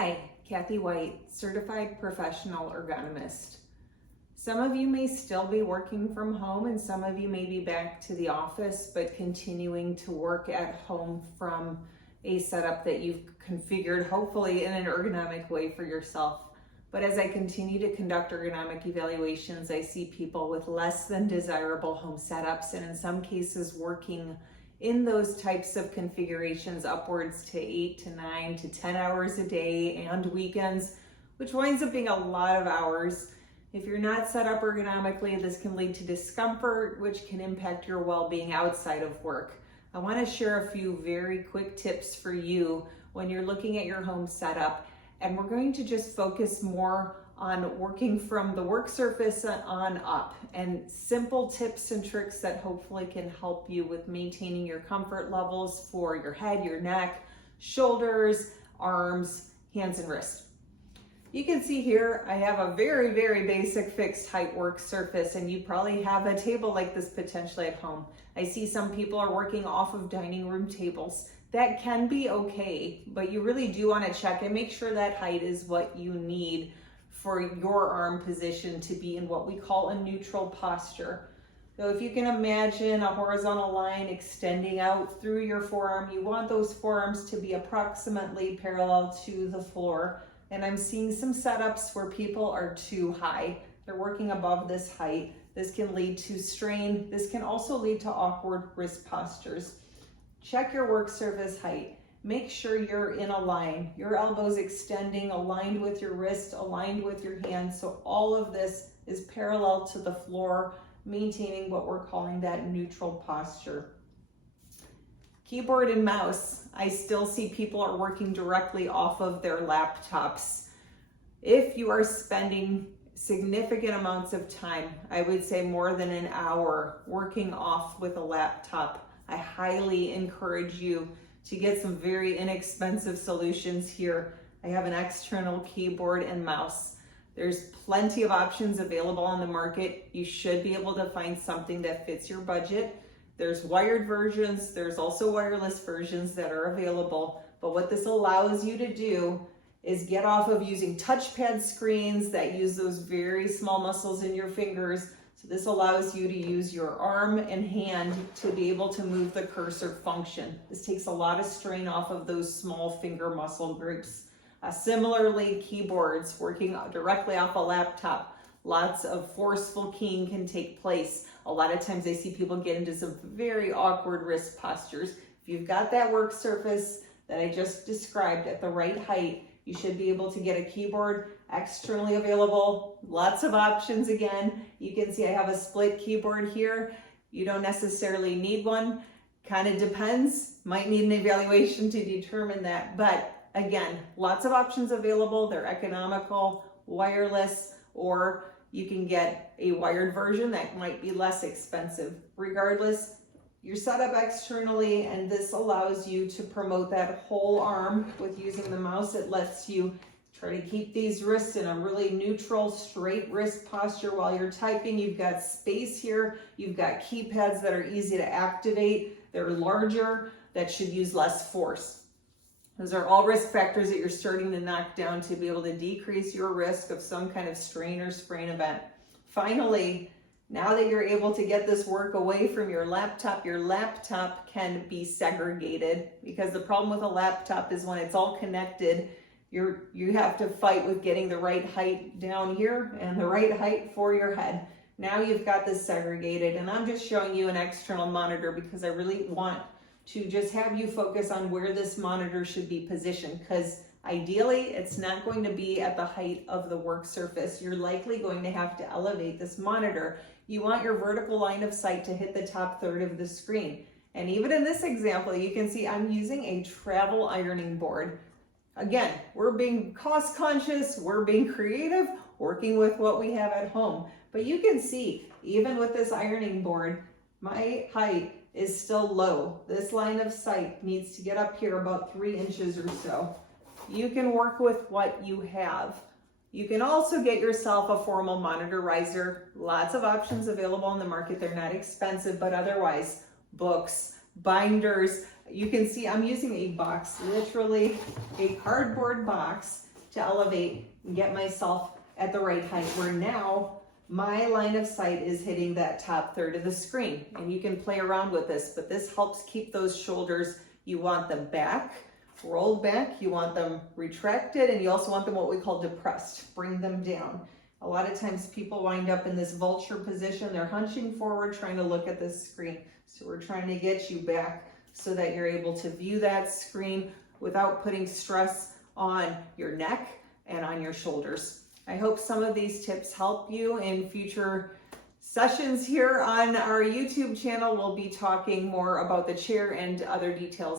Hi, Kathy White, Certified Professional Ergonomist. Some of you may still be working from home and some of you may be back to the office, but continuing to work at home from a setup that you've configured, hopefully in an ergonomic way for yourself. But as I continue to conduct ergonomic evaluations, I see people with less than desirable home setups, and in some cases working in those types of configurations upwards to 8 to 9 to 10 hours a day and weekends, which winds up being a lot of hours. If you're not set up ergonomically, this can lead to discomfort, which can impact your well-being outside of work. I want to share a few very quick tips for you when you're looking at your home setup, and we're going to just focus more on working from the work surface on up, and simple tips and tricks that hopefully can help you with maintaining your comfort levels for your head, your neck, shoulders, arms, hands, and wrists. You can see here I have a very, very basic fixed height work surface, and you probably have a table like this potentially at home. I see some people are working off of dining room tables. That can be okay, but you really do want to check and make sure that height is what you need for your arm position to be in what we call a neutral posture. So if you can imagine a horizontal line extending out through your forearm, you want those forearms to be approximately parallel to the floor. And I'm seeing some setups where people are too high. They're working above this height. This can lead to strain. This can also lead to awkward wrist postures. Check your work surface height. Make sure you're in a line. Your elbows extending, aligned with your wrist, aligned with your hands. So all of this is parallel to the floor, maintaining what we're calling that neutral posture. Keyboard and mouse. I still see people are working directly off of their laptops. If you are spending significant amounts of time, I would say more than an hour, working off with a laptop, I highly encourage you to get some very inexpensive solutions here. I have an external keyboard and mouse. There's plenty of options available on the market. You should be able to find something that fits your budget. There's wired versions, there's also wireless versions that are available. But what this allows you to do is get off of using touchpad screens that use those very small muscles in your fingers. So this allows you to use your arm and hand to be able to move the cursor function. This takes a lot of strain off of those small finger muscle groups. Similarly, keyboards working directly off a laptop, lots of forceful keying can take place. A lot of times I see people get into some very awkward wrist postures. If you've got that work surface that I just described at the right height, you should be able to get a keyboard externally available. Lots of options again. You can see I have a split keyboard here. You don't necessarily need one. Kind of depends. Might need an evaluation to determine that. But again, lots of options available. They're economical, wireless, or you can get a wired version that might be less expensive. Regardless, you're set up externally, and this allows you to promote that whole arm with using the mouse. It lets you try to keep these wrists in a really neutral, straight wrist posture while you're typing. You've got space here. You've got keypads that are easy to activate. They're larger, that should use less force. Those are all risk factors that you're starting to knock down to be able to decrease your risk of some kind of strain or sprain event. Finally, now that you're able to get this work away from your laptop can be segregated, because the problem with a laptop is when it's all connected, you have to fight with getting the right height down here and the right height for your head. Now you've got this segregated, and I'm just showing you an external monitor because I really want to just have you focus on where this monitor should be positioned, because ideally it's not going to be at the height of the work surface. You're likely going to have to elevate this monitor. You want your vertical line of sight to hit the top third of the screen. And even in this example, you can see I'm using a travel ironing board. Again, we're being cost conscious, we're being creative, working with what we have at home. But you can see, even with this ironing board, my height is still low. This line of sight needs to get up here about 3 inches or so. You can work with what you have. You can also get yourself a formal monitor riser. Lots of options available on the market. They're not expensive, but otherwise, books, binders. You can see I'm using a box, literally a cardboard box to elevate and get myself at the right height, where now my line of sight is hitting that top third of the screen. And you can play around with this, but this helps keep those shoulders. You want them back, rolled back, you want them retracted, and you also want them what we call depressed. Bring them down. A lot of times people wind up in this vulture position. They're hunching forward, trying to look at this screen. So we're trying to get you back so that you're able to view that screen without putting stress on your neck and on your shoulders. I hope some of these tips help you in future sessions here on our YouTube channel. We'll be talking more about the chair and other details